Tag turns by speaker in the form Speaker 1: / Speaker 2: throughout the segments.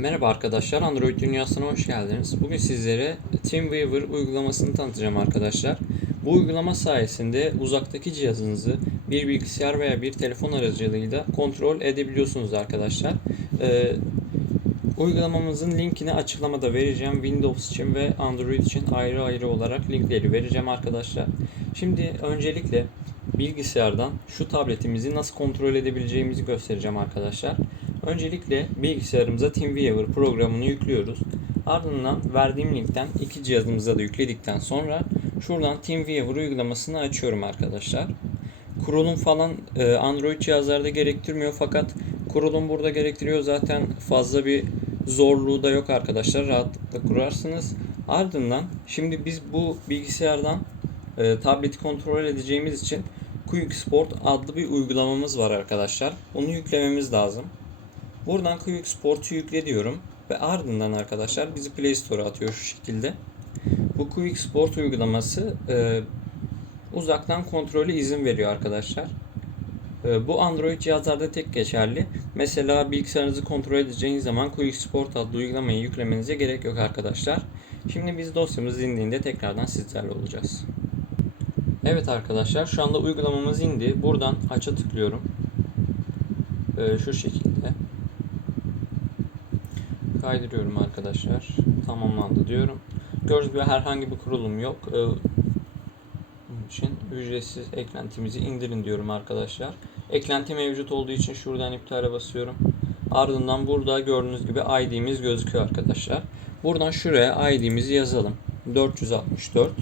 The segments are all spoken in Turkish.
Speaker 1: Merhaba arkadaşlar, Android dünyasına hoş geldiniz. Bugün sizlere TeamViewer uygulamasını tanıtacağım arkadaşlar. Bu uygulama sayesinde uzaktaki cihazınızı bir bilgisayar veya bir telefon aracılığıyla kontrol edebiliyorsunuz arkadaşlar. Ee, uygulamamızın linkini açıklamada vereceğim. Windows için ve Android için ayrı ayrı olarak linkleri vereceğim arkadaşlar. Şimdi öncelikle bilgisayardan şu tabletimizi nasıl kontrol edebileceğimizi göstereceğim arkadaşlar. Öncelikle bilgisayarımıza TeamViewer programını yüklüyoruz. Ardından verdiğim linkten iki cihazımıza da yükledikten sonra şuradan TeamViewer uygulamasını açıyorum arkadaşlar. Kurulum falan e, Android cihazlarda gerektirmiyor fakat kurulum burada gerektiriyor. Zaten fazla bir zorluğu da yok arkadaşlar. Rahatlıkla kurarsınız. Ardından şimdi biz bu bilgisayardan e, tableti kontrol edeceğimiz için Quick Sport adlı bir uygulamamız var arkadaşlar. Onu yüklememiz lazım. Buradan Quick Sport'u yükle diyorum ve ardından arkadaşlar bizi Play Store'a atıyor şu şekilde. Bu Quick Sport uygulaması e, uzaktan kontrolü izin veriyor arkadaşlar. E, bu Android cihazlarda tek geçerli. Mesela bilgisayarınızı kontrol edeceğiniz zaman Quick Sport adlı uygulamayı yüklemenize gerek yok arkadaşlar. Şimdi biz dosyamız indiğinde tekrardan sizlerle olacağız. Evet arkadaşlar şu anda uygulamamız indi. Buradan aça tıklıyorum. E, şu şekilde kaydırıyorum arkadaşlar. Tamamlandı diyorum. Gördüğünüz gibi herhangi bir kurulum yok. Ee, Bunun için ücretsiz eklentimizi indirin diyorum arkadaşlar. Eklenti mevcut olduğu için şuradan iptale basıyorum. Ardından burada gördüğünüz gibi ID'miz gözüküyor arkadaşlar. Buradan şuraya ID'mizi yazalım. 464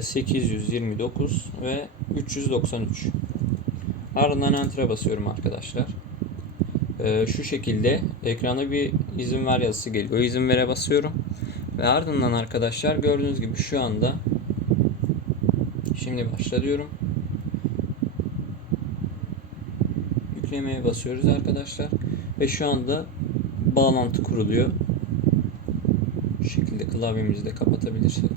Speaker 1: 829 e, ve 393. Ardından Enter'a basıyorum arkadaşlar e, şu şekilde ekrana bir izin ver yazısı geliyor. İzin vere basıyorum. Ve ardından arkadaşlar gördüğünüz gibi şu anda şimdi başla diyorum. Yüklemeye basıyoruz arkadaşlar. Ve şu anda bağlantı kuruluyor. Şu şekilde klavyemizi de kapatabilirsek.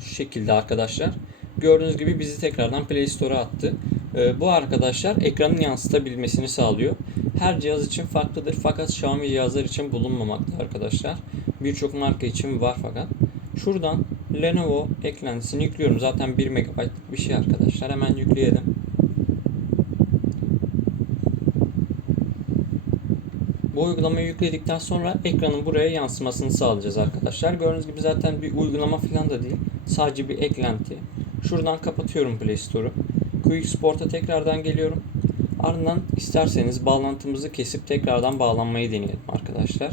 Speaker 1: Şu şekilde arkadaşlar. Gördüğünüz gibi bizi tekrardan Play Store'a attı. Ee, bu arkadaşlar ekranın yansıtabilmesini sağlıyor. Her cihaz için farklıdır fakat Xiaomi cihazlar için bulunmamakta arkadaşlar. Birçok marka için var fakat. Şuradan Lenovo eklentisini yüklüyorum. Zaten 1 MB bir şey arkadaşlar. Hemen yükleyelim. Bu uygulamayı yükledikten sonra ekranın buraya yansımasını sağlayacağız arkadaşlar. Gördüğünüz gibi zaten bir uygulama falan da değil. Sadece bir eklenti. Şuradan kapatıyorum Play Store'u. Quick Sport'a tekrardan geliyorum. Ardından isterseniz bağlantımızı kesip tekrardan bağlanmayı deneyelim arkadaşlar.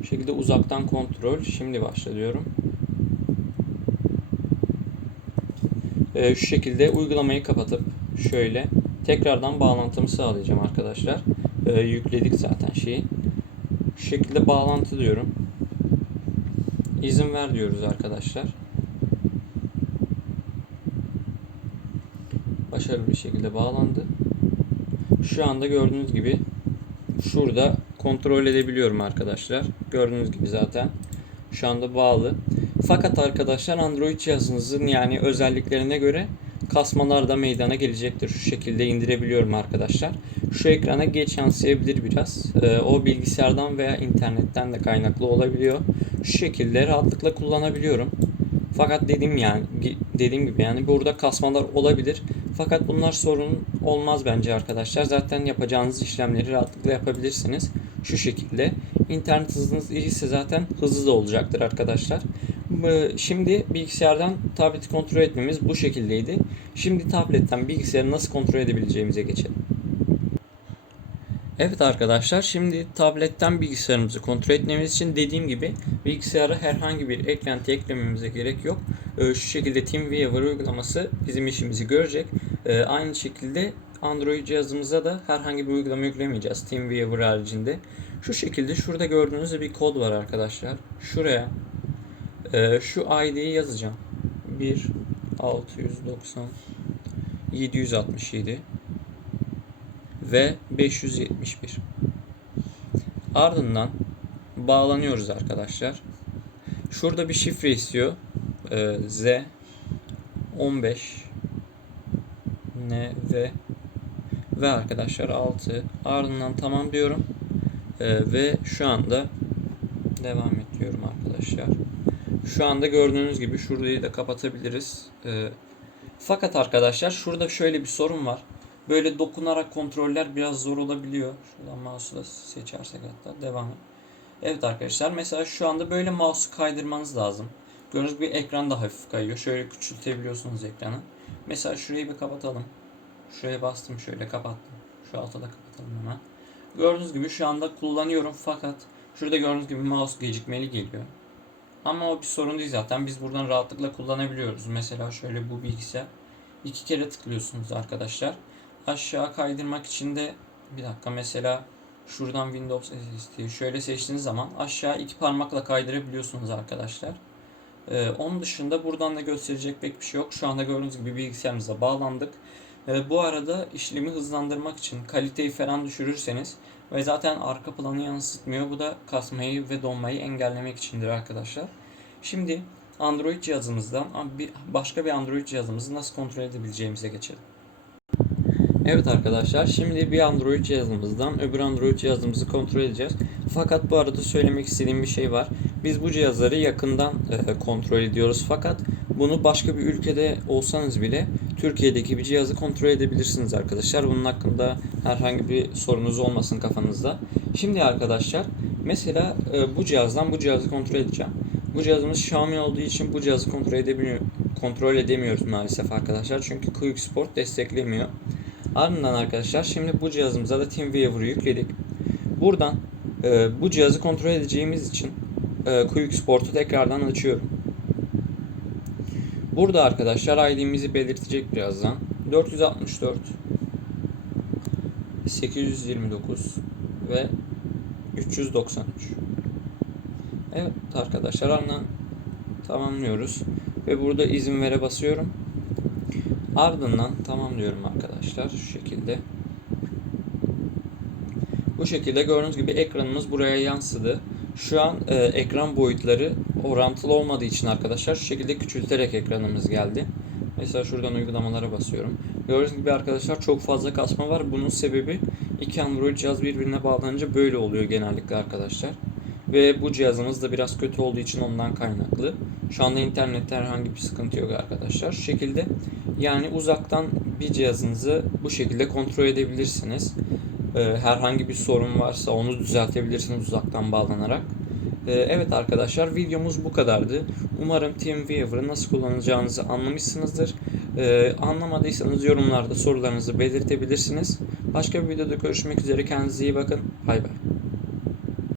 Speaker 1: Bu şekilde uzaktan kontrol. Şimdi başlıyorum. Ee, şu şekilde uygulamayı kapatıp şöyle tekrardan bağlantımı sağlayacağım arkadaşlar. Ee, yükledik zaten şeyi. Şu şekilde bağlantı diyorum. İzin ver diyoruz arkadaşlar. Başarılı bir şekilde bağlandı. Şu anda gördüğünüz gibi şurada kontrol edebiliyorum arkadaşlar. Gördüğünüz gibi zaten şu anda bağlı. Fakat arkadaşlar Android cihazınızın yani özelliklerine göre kasmalar da meydana gelecektir. Şu şekilde indirebiliyorum arkadaşlar. Şu ekrana geç yansıyabilir biraz. Ee, o bilgisayardan veya internetten de kaynaklı olabiliyor. Şu şekilde rahatlıkla kullanabiliyorum. Fakat dediğim yani dediğim gibi yani burada kasmalar olabilir. Fakat bunlar sorun olmaz bence arkadaşlar. Zaten yapacağınız işlemleri rahatlıkla yapabilirsiniz. Şu şekilde. İnternet hızınız iyiyse zaten hızlı da olacaktır arkadaşlar. Şimdi bilgisayardan tableti kontrol etmemiz bu şekildeydi. Şimdi tabletten bilgisayarı nasıl kontrol edebileceğimize geçelim. Evet arkadaşlar şimdi tabletten bilgisayarımızı kontrol etmemiz için dediğim gibi bilgisayara herhangi bir eklenti eklememize gerek yok. Ee, şu şekilde TeamViewer uygulaması bizim işimizi görecek. Ee, aynı şekilde Android cihazımıza da herhangi bir uygulama yüklemeyeceğiz TeamViewer haricinde. Şu şekilde şurada gördüğünüz bir kod var arkadaşlar. Şuraya e, şu ID'yi yazacağım. 1 690 767 ve 571. Ardından bağlanıyoruz arkadaşlar. Şurada bir şifre istiyor. Ee, Z 15 N ve ve arkadaşlar 6 ardından tamam diyorum Ee, ve şu anda devam ediyorum arkadaşlar. Şu anda gördüğünüz gibi şurayı da kapatabiliriz. Ee, fakat arkadaşlar şurada şöyle bir sorun var. Böyle dokunarak kontroller biraz zor olabiliyor. Şuradan mouse'u da seçersek hatta devam et. Evet arkadaşlar mesela şu anda böyle mouse'u kaydırmanız lazım. Gördüğünüz gibi ekran da hafif kayıyor. Şöyle küçültebiliyorsunuz ekranı. Mesela şurayı bir kapatalım. Şuraya bastım şöyle kapattım. Şu alta da kapatalım hemen. Gördüğünüz gibi şu anda kullanıyorum fakat şurada gördüğünüz gibi mouse gecikmeli geliyor. Ama o bir sorun değil zaten. Biz buradan rahatlıkla kullanabiliyoruz. Mesela şöyle bu bilgisayar. iki kere tıklıyorsunuz arkadaşlar. Aşağı kaydırmak için de bir dakika mesela şuradan Windows SSD'yi şöyle seçtiğiniz zaman aşağı iki parmakla kaydırabiliyorsunuz arkadaşlar. Ee, onun dışında buradan da gösterecek pek bir şey yok. Şu anda gördüğünüz gibi bilgisayarımıza bağlandık. Ee, bu arada işlemi hızlandırmak için kaliteyi falan düşürürseniz ve zaten arka planı yansıtmıyor. Bu da kasmayı ve donmayı engellemek içindir arkadaşlar. Şimdi Android cihazımızdan başka bir Android cihazımızı nasıl kontrol edebileceğimize geçelim. Evet arkadaşlar şimdi bir Android cihazımızdan öbür Android cihazımızı kontrol edeceğiz. Fakat bu arada söylemek istediğim bir şey var. Biz bu cihazları yakından e, kontrol ediyoruz fakat bunu başka bir ülkede olsanız bile Türkiye'deki bir cihazı kontrol edebilirsiniz arkadaşlar. Bunun hakkında herhangi bir sorunuz olmasın kafanızda. Şimdi arkadaşlar mesela e, bu cihazdan bu cihazı kontrol edeceğim. Bu cihazımız Xiaomi olduğu için bu cihazı kontrol edemiyor kontrol edemiyoruz maalesef arkadaşlar. Çünkü Quick Sport desteklemiyor. Ardından arkadaşlar şimdi bu cihazımıza da TeamViewer'ı yükledik. Buradan e, bu cihazı kontrol edeceğimiz için e, Quick Sport'u tekrardan açıyorum. Burada arkadaşlar ID'mizi belirtecek birazdan. 464 829 ve 393. Evet arkadaşlar ardından tamamlıyoruz. Ve burada izin vere basıyorum. Ardından tamam diyorum arkadaşlar şu şekilde. Bu şekilde gördüğünüz gibi ekranımız buraya yansıdı. Şu an e, ekran boyutları orantılı olmadığı için arkadaşlar şu şekilde küçülterek ekranımız geldi. Mesela şuradan uygulamalara basıyorum. Gördüğünüz gibi arkadaşlar çok fazla kasma var. Bunun sebebi iki Android cihaz birbirine bağlanınca böyle oluyor genellikle arkadaşlar. Ve bu cihazımız da biraz kötü olduğu için ondan kaynaklı. Şu anda internette herhangi bir sıkıntı yok arkadaşlar. Şu şekilde yani uzaktan bir cihazınızı bu şekilde kontrol edebilirsiniz. Ee, herhangi bir sorun varsa onu düzeltebilirsiniz uzaktan bağlanarak. Ee, evet arkadaşlar videomuz bu kadardı. Umarım TeamViewer'ı nasıl kullanacağınızı anlamışsınızdır. Ee, anlamadıysanız yorumlarda sorularınızı belirtebilirsiniz. Başka bir videoda görüşmek üzere. Kendinize iyi bakın. Bay bay.